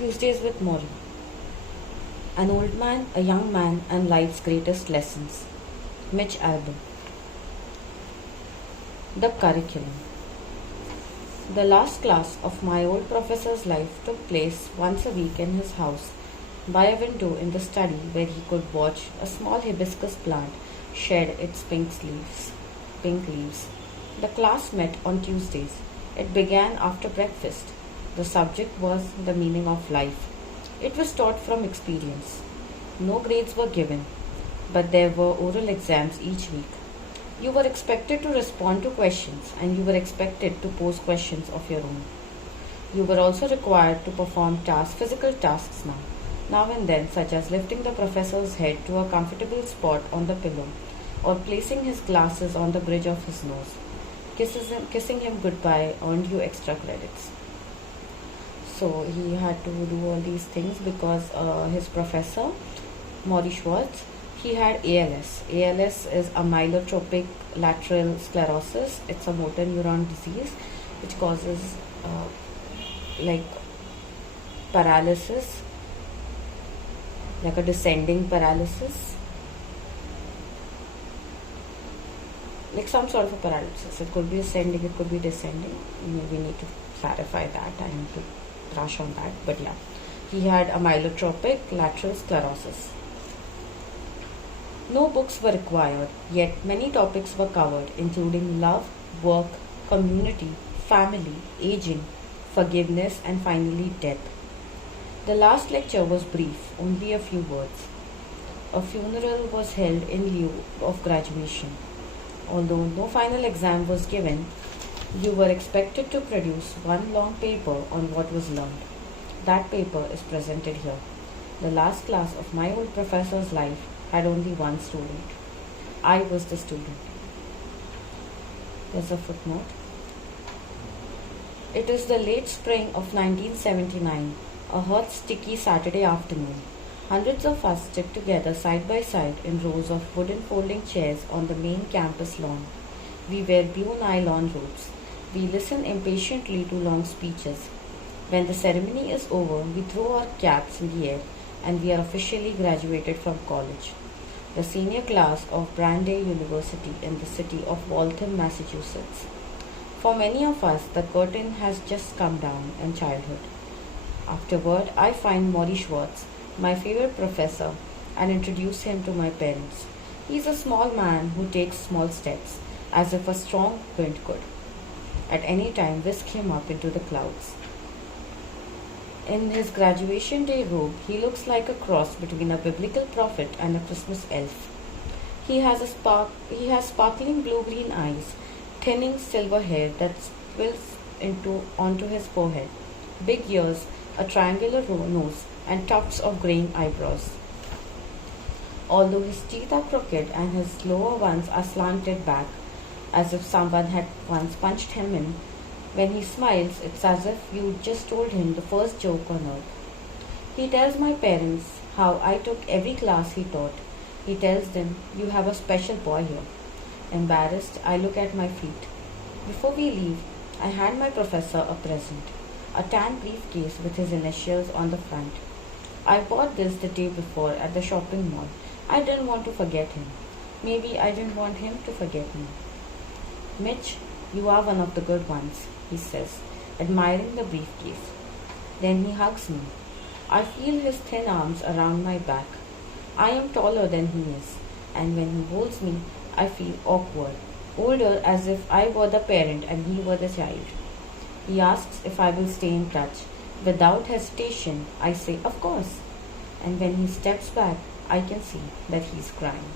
Tuesdays with Morrie. An old man, a young man, and life's greatest lessons. Mitch Albom. The curriculum. The last class of my old professor's life took place once a week in his house, by a window in the study where he could watch a small hibiscus plant shed its pink leaves. The class met on Tuesdays. It began after breakfast. The subject was the meaning of life. It was taught from experience. No grades were given, but there were oral exams each week. You were expected to respond to questions, and you were expected to pose questions of your own. You were also required to perform physical tasks now and then, such as lifting the professor's head to a comfortable spot on the pillow, or placing his glasses on the bridge of his nose. Kissing him goodbye earned you extra credits. So he had to do all these things because his professor, Morrie Schwartz, he had ALS. ALS is amyotrophic lateral sclerosis. It's a motor neuron disease which causes paralysis, like a descending paralysis, like some sort of a paralysis. It could be ascending, it could be descending. We need to clarify that. I need to brush on that, but yeah, he had amyotrophic lateral sclerosis. No books were required, yet many topics were covered, including love, work, community, family, aging, forgiveness, and finally death. The last lecture was brief, only a few words. A funeral was held in lieu of graduation. Although no final exam was given, you were expected to produce one long paper on what was learned. That paper is presented here. The last class of my old professor's life had only one student. I was the student. There's a footnote. It is the late spring of 1979, a hot, sticky Saturday afternoon. Hundreds of us sit together side by side in rows of wooden folding chairs on the main campus lawn. We wear blue nylon robes. We listen impatiently to long speeches. When the ceremony is over, we throw our caps in the air and we are officially graduated from college. The senior class of Brandeis University in the city of Waltham, Massachusetts. For many of us, the curtain has just come down in childhood. Afterward, I find Morrie Schwartz, my favorite professor, and introduce him to my parents. He is a small man who takes small steps, as if a strong wind could at any time whisk him up into the clouds. In his graduation day robe, he looks like a cross between a biblical prophet and a Christmas elf. He has sparkling blue-green eyes, thinning silver hair that spills onto his forehead, big ears, a triangular nose, and tufts of graying eyebrows. Although his teeth are crooked and his lower ones are slanted back, as if someone had once punched him in, when he smiles, it's as if you just told him the first joke on earth. He tells my parents how I took every class he taught. He tells them, "You have a special boy here." Embarrassed, I look at my feet. Before we leave, I hand my professor a present, a tan briefcase with his initials on the front. I bought this the day before at the shopping mall. I didn't want to forget him. Maybe I didn't want him to forget me. "Mitch, you are one of the good ones," he says, admiring the briefcase. Then he hugs me. I feel his thin arms around my back. I am taller than he is, and when he holds me, I feel awkward, older, as if I were the parent and he were the child. He asks if I will stay in touch. Without hesitation, I say, "Of course." And when he steps back, I can see that he's crying.